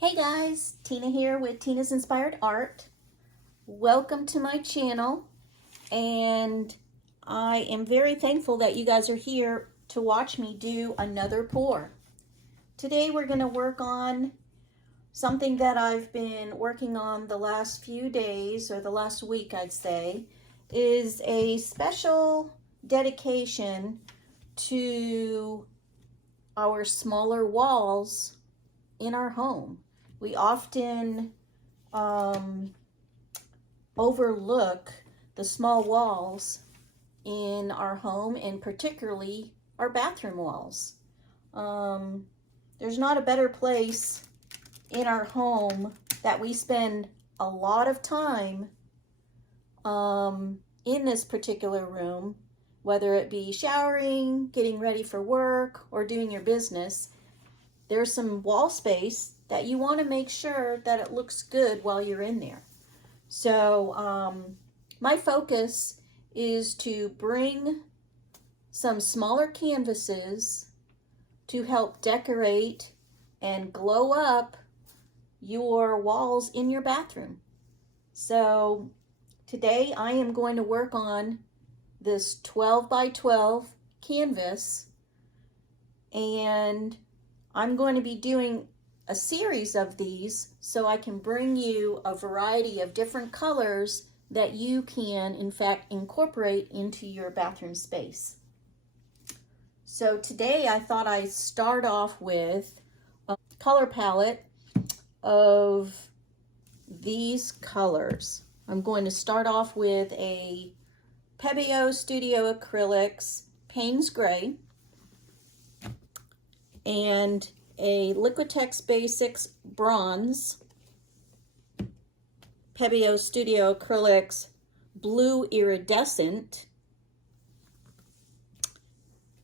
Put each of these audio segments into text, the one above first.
Hey guys, Tina here with Tina's Inspired Art. Welcome to my channel, and I am very thankful that you guys are here to watch me do another pour. Today we're going to work on something that I've been working on the last few days, or the last week I'd say, is a special dedication to our smaller walls in our home. We often overlook the small walls in our home, and particularly our bathroom walls. There's not a better place in our home that we spend a lot of time in this particular room, whether it be showering, getting ready for work, or doing your business. There's some wall space that you want to make sure that it looks good while you're in there. So my focus is to bring some smaller canvases to help decorate and glow up your walls in your bathroom. So today I am going to work on this 12 by 12 canvas, and I'm going to be doing a series of these so I can bring you a variety of different colors that you can in fact incorporate into your bathroom space. So today I thought I'd start off with a color palette of these colors. I'm going to start off with a Pebeo Studio Acrylics Payne's Gray and a Liquitex Basics Bronze, Pebeo Studio Acrylics Blue Iridescent,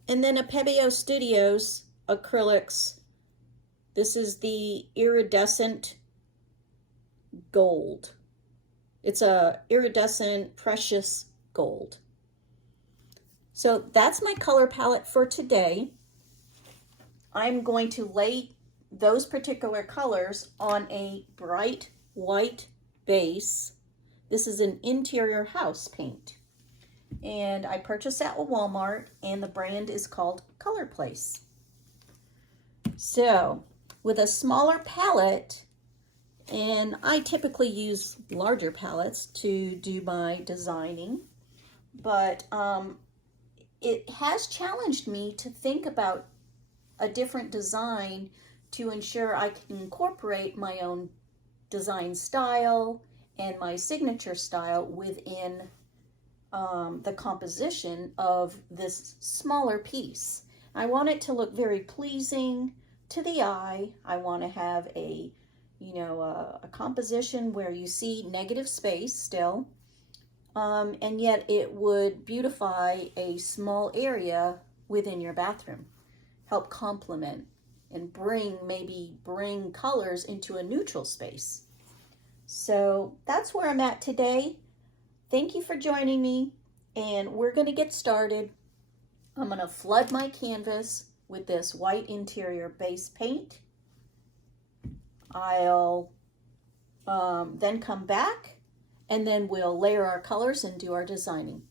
and then a Pebeo Studios Acrylics. This is the Iridescent Gold. It's a iridescent precious gold. So that's my color palette for today. I'm going to lay those particular colors on a bright white base. This is an interior house paint, and I purchased that at Walmart, and the brand is called Color Place. So with a smaller palette, and I typically use larger palettes to do my designing, but it has challenged me to think about a different design to ensure I can incorporate my own design style and my signature style within the composition of this smaller piece. I want it to look very pleasing to the eye. I want to have a composition where you see negative space still, and yet it would beautify a small area within your bathroom. Help complement and bring colors into a neutral space. So that's where I'm at today. Thank you for joining me, and we're going to get started. I'm going to flood my canvas with this white interior base paint. I'll then come back, and then we'll layer our colors and do our designing.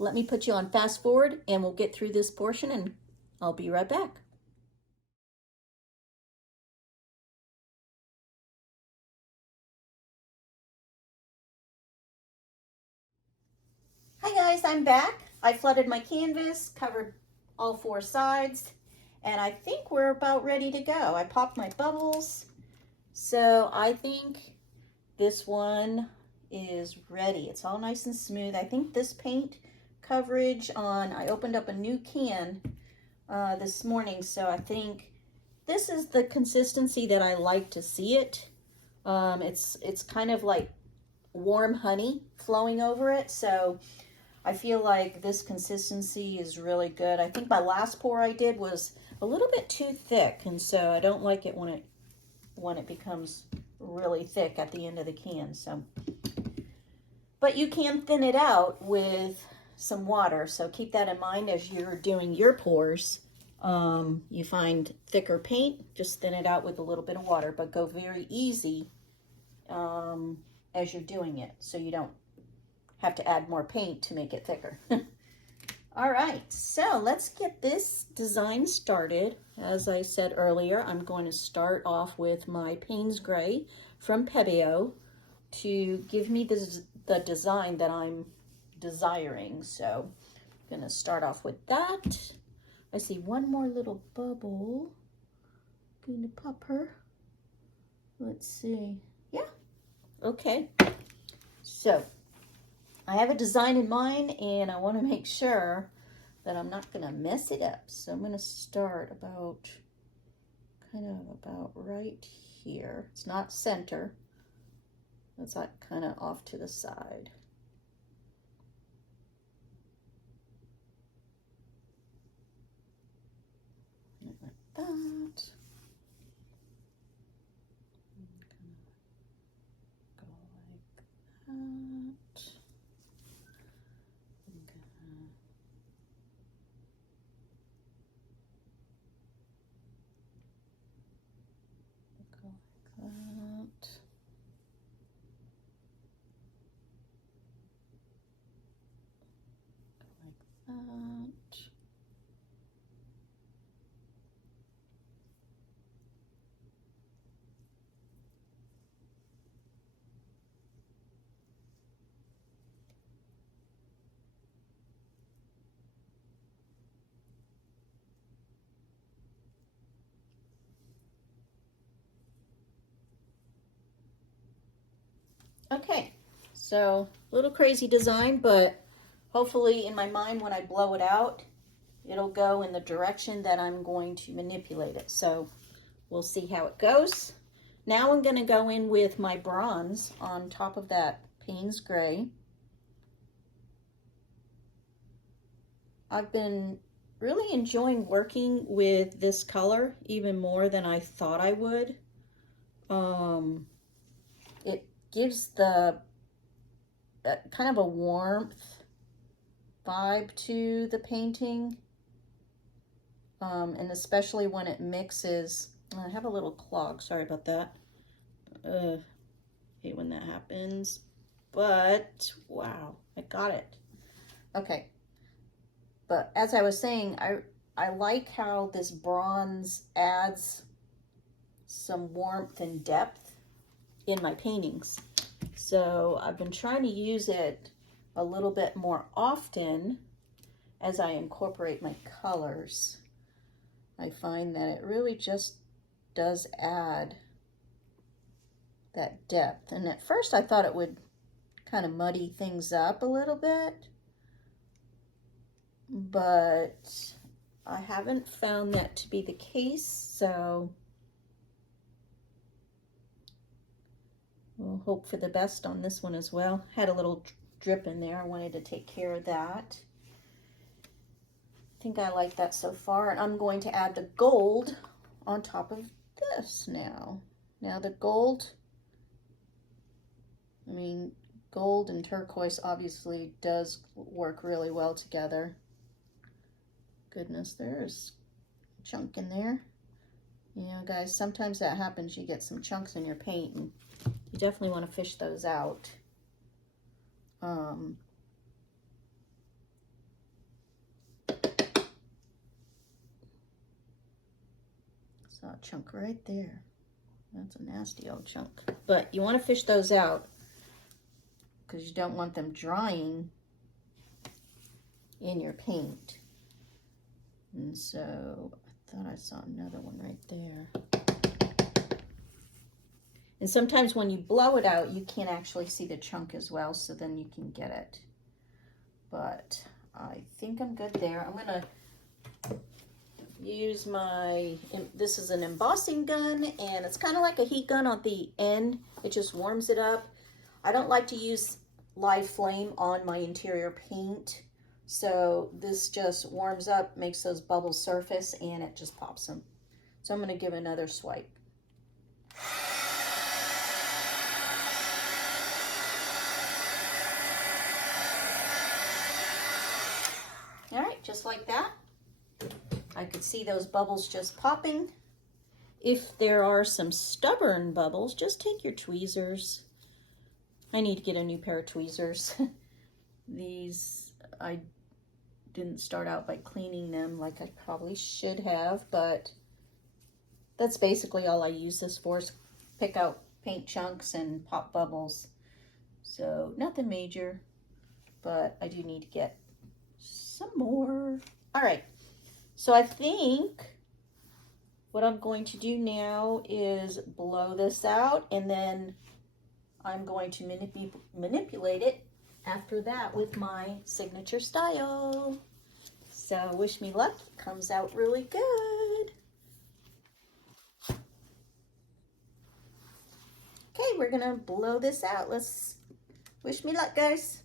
Let me put you on fast forward, and we'll get through this portion, and I'll be right back. Hi guys, I'm back. I flooded my canvas, covered all four sides, and I think we're about ready to go. I popped my bubbles, so I think this one is ready. It's all nice and smooth. I think this paint coverage I opened up a new can this morning, so I think this is the consistency that I like to see it. It's kind of like warm honey flowing over it, so I feel like this consistency is really good. I think my last pour I did was a little bit too thick, and so I don't like it when it becomes really thick at the end of the can. So, but you can thin it out with some water, so keep that in mind as you're doing your pours. You find thicker paint, just thin it out with a little bit of water, but go very easy as you're doing it, so you don't have to add more paint to make it thicker. All right, so let's get this design started. As I said earlier, I'm going to start off with my Payne's Gray from Pebeo to give me the design that I'm desiring. So I'm going to start off with that. I see one more little bubble. Going to pop her. Let's see. Yeah, okay. So I have a design in mind, and I want to make sure that I'm not going to mess it up. So I'm going to start about right here. It's not center. It's like kind of off to the side. Like that. Go like that. That. Okay, so a little crazy design, but hopefully in my mind when I blow it out, it'll go in the direction that I'm going to manipulate it. So we'll see how it goes. Now I'm going to go in with my bronze on top of that Payne's Gray. I've been really enjoying working with this color even more than I thought I would. It gives the kind of a warmth vibe to the painting, and especially when it mixes. I have a little clog, sorry about that. Hate when that happens, but wow, I got it. Okay, but as I was saying, I like how this bronze adds some warmth and depth in my paintings. So I've been trying to use it a little bit more often as I incorporate my colors. I find that it really just does add that depth. And at first I thought it would kind of muddy things up a little bit, but I haven't found that to be the case, so we'll hope for the best on this one as well. Had a little drip in there. I wanted to take care of that. I think I like that so far. And I'm going to add the gold on top of this now. Now the gold, I mean, gold and turquoise obviously does work really well together. Goodness, there's a chunk in there. You know, guys, sometimes that happens. You get some chunks in your paint, and you definitely want to fish those out. Saw a chunk right there. That's a nasty old chunk. But you want to fish those out because you don't want them drying in your paint. And so I thought I saw another one right there. And sometimes when you blow it out, you can't actually see the chunk as well, so then you can get it. But I think I'm good there. I'm gonna use my, this is an embossing gun, and it's kind of like a heat gun on the end. It just warms it up. I don't like to use live flame on my interior paint, so this just warms up, makes those bubbles surface, and it just pops them. So I'm gonna give another swipe. All right, just like that. I could see those bubbles just popping. If there are some stubborn bubbles, just take your tweezers. I need to get a new pair of tweezers. These, I didn't start out by cleaning them like I probably should have, but that's basically all I use this for, is pick out paint chunks and pop bubbles. So nothing major, but I do need to get some more. All right, so I think what I'm going to do now is blow this out, and then I'm going to manipulate it after that with my signature style. So wish me luck. It comes out really good. Okay, we're gonna blow this out. Let's wish me luck, guys.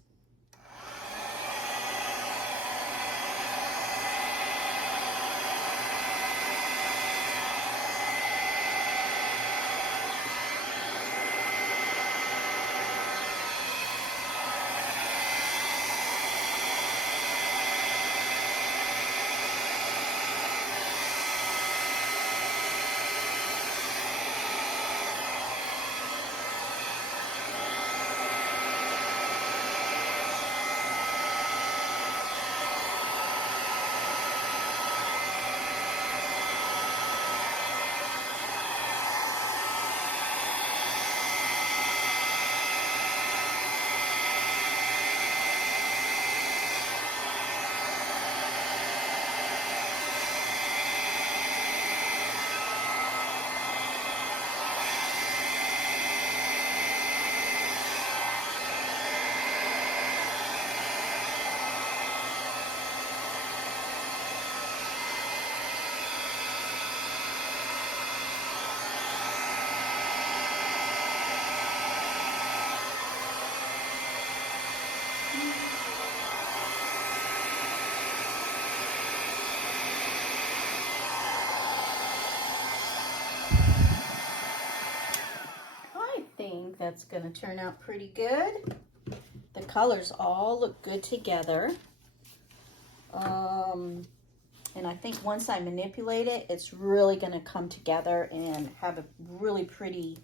I think that's gonna turn out pretty good. The colors all look good together. And I think once I manipulate it, it's really gonna come together and have a really pretty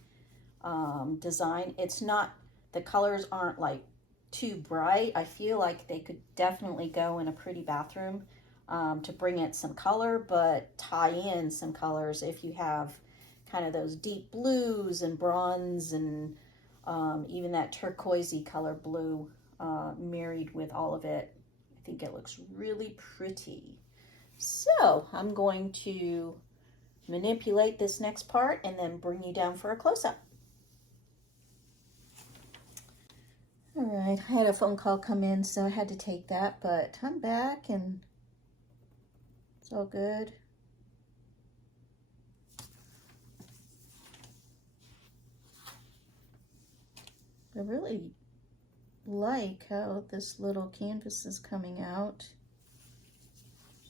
design. It's not, the colors aren't like too bright. I feel like they could definitely go in a pretty bathroom to bring it some color, but tie in some colors if you have kind of those deep blues and bronze and even that turquoisey color blue married with all of it. I think it looks really pretty. So I'm going to manipulate this next part and then bring you down for a close-up. All right, I had a phone call come in, so I had to take that, but I'm back and it's all good. I really like how this little canvas is coming out.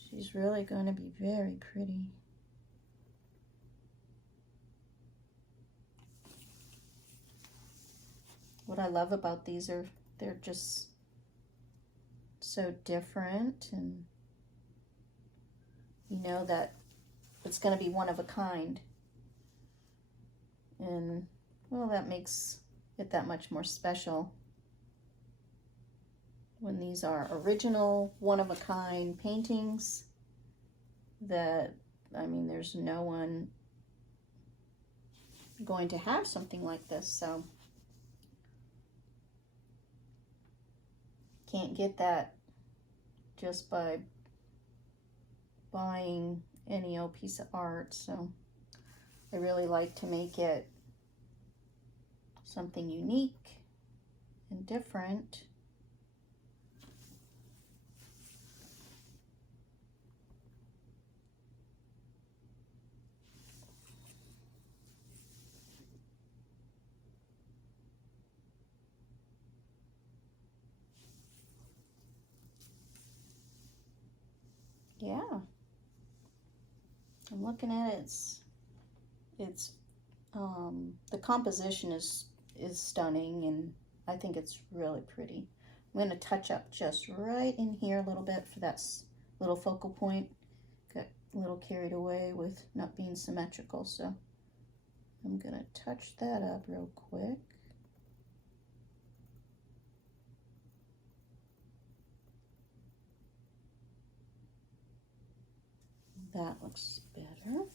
She's really going to be very pretty. What I love about these are they're just so different, and you know that it's going to be one of a kind. And well, that makes it that much more special when these are original, one-of-a-kind paintings that, I mean, there's no one going to have something like this, so can't get that just by buying any old piece of art. So I really like to make it something unique and different. Yeah, I'm looking at it. It's the composition is stunning, and I think it's really pretty. I'm going to touch up just right in here a little bit for that little focal point. a little carried away with not being symmetrical, so I'm gonna touch that up real quick. That looks better.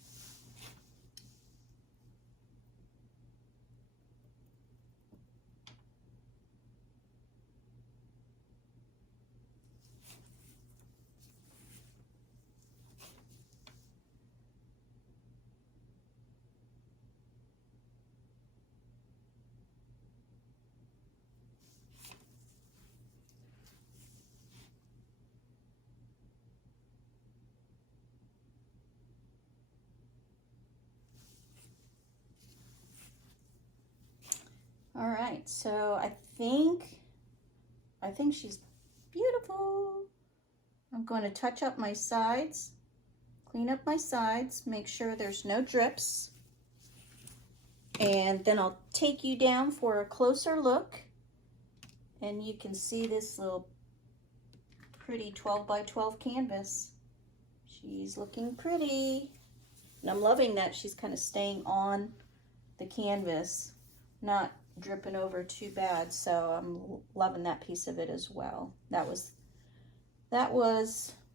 All right, so I think she's beautiful. I'm going to touch up my sides, clean up my sides, make sure there's no drips. And then I'll take you down for a closer look. And you can see this little pretty 12 by 12 canvas. She's looking pretty. And I'm loving that she's kind of staying on the canvas, not dripping over too bad. So I'm loving that piece of it as well. That was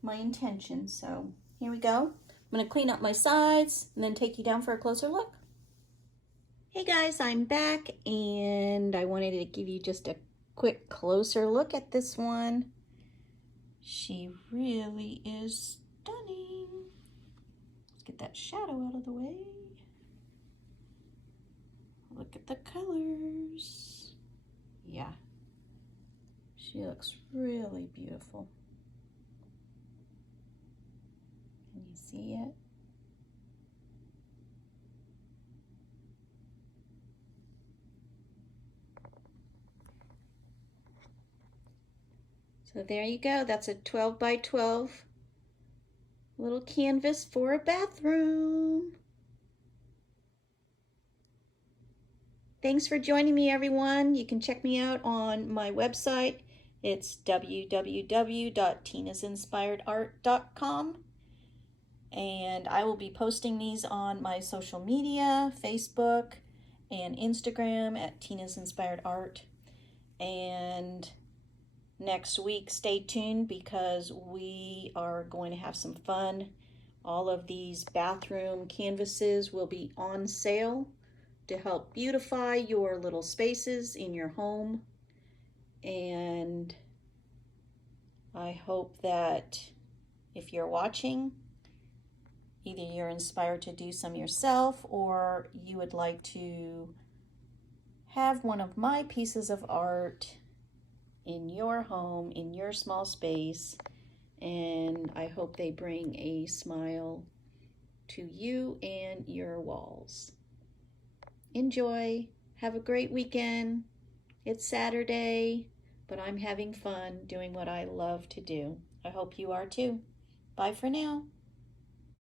my intention. So here we go. I'm going to clean up my sides and then take you down for a closer look. Hey guys, I'm back and I wanted to give you just a quick closer look at this one. She really is stunning. Let's get that shadow out of the way. Look at the colors. Yeah, she looks really beautiful. Can you see it? So there you go. That's a 12 by 12 little canvas for a bathroom. Thanks for joining me, everyone. You can check me out on my website. It's www.tinasinspiredart.com. And I will be posting these on my social media, Facebook and Instagram at Tina's Inspired Art. And next week, stay tuned because we are going to have some fun. All of these bathroom canvases will be on sale to help beautify your little spaces in your home. And I hope that if you're watching, either you're inspired to do some yourself or you would like to have one of my pieces of art in your home, in your small space, and I hope they bring a smile to you and your walls. Enjoy. Have a great weekend. It's Saturday, but I'm having fun doing what I love to do. I hope you are too. Bye for now.